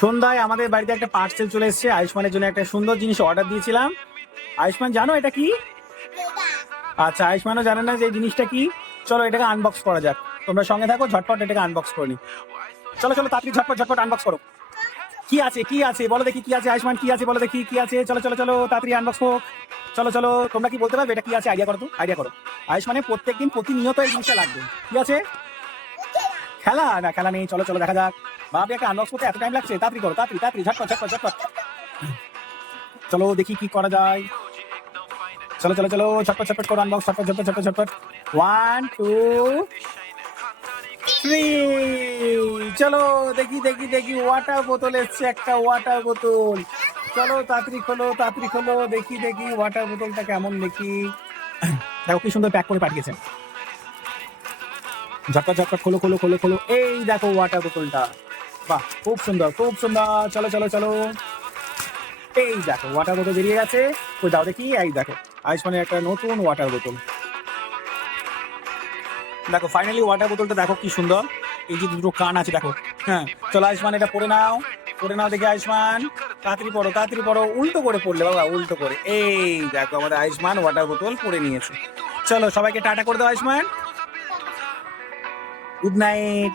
সন্ধ্যায় আমাদের বাড়িতে একটা পার্সেল চলে এসেছে। আয়ুষ্মানের জন্য একটা সুন্দর জিনিস অর্ডার দিয়েছিলাম। আয়ুষ্মান জানো এটা কি? আচ্ছা, আয়ুষ্মানও জানে না যে এই জিনিসটা কি। চলো এটাকে আনবক্স করা যাক। তোমরা সঙ্গে থাকো, ঝটপট এটাকে আনবক্স করে নি। চলো চলো তাড়াতাড়ি ঝটপট ঝটপট আনবক্স করো। কি আছে কি আছে বলো দেখি, কি আছে আয়ুষ্মান, কি আছে বলো দেখি, কি আছে? চলো চলো চলো তাড়াতাড়ি আনবক্স হোক। চলো চলো, তোমরা কি বলতে পারবে এটা কি আছে? আইডিয়া করো তো, আইডিয়া করো। আয়ুষ্মানের প্রত্যেকদিন প্রতিনিয়ত এই জিনিসটা লাগবে। কি আছে? খেলা? না খেলা নেই, চলো চলো দেখা যাক। বাবা একটা আনবক্স করতে এত টাইম লাগছে? তাড়াতাড়ি করো, তাড়াতাড়ি তাড়াতাড়ি, ঝটপট ঝটপট ঝটপট। চলো দেখি কি করা যায়। চলো চলো চলো ঝটপট ঝটপট করো আনবক্স, ঝটপট ঝটপট ঝটপট ঝটপট। 1 2 3। চলো দেখি দেখি দেখি, ওয়াটার বোতল এসছে, একটা ওয়াটার বোতল। চলো তাড়াতাড়ি খোলো, তাড়াতাড়ি খোলো, দেখি দেখি ওয়াটার বোতলটা কেমন দেখি। দেখো কি সুন্দর প্যাক করে পাঠিয়েছেন। ঝটপট ঝটপট খোলো খোলো খোলো খোলো। এই দেখো ওয়াটার বোতলটা। বাহ, খুব সুন্দর খুব সুন্দর। চলো চলো চলো। এই দেখো ওয়াটার বোতল বেরিয়ে গেছে। ওই দাও দেখি, এই দেখো আয়ুষ্মানের একটা নতুন ওয়াটার বোতল। দেখো ফাইনালি ওয়াটার বোতলটা দেখো কি সুন্দর। এই যে দুটো কান আছে দেখো। হ্যাঁ, চলো আয়ুষ্মান এটা পরে নাও, পরে নাও দেখি আয়ুষ্মান। তাড়াতাড়ি পড়ো তাড়াতাড়ি পড়ো, উল্টো করে পড়লে বাবা, উল্টো করে। এই দেখো আমাদের আয়ুষ্মান ওয়াটার বোতল পরে নিয়েছে। চলো সবাইকে টাটা করে দাও আয়ুষ্মান। Good night.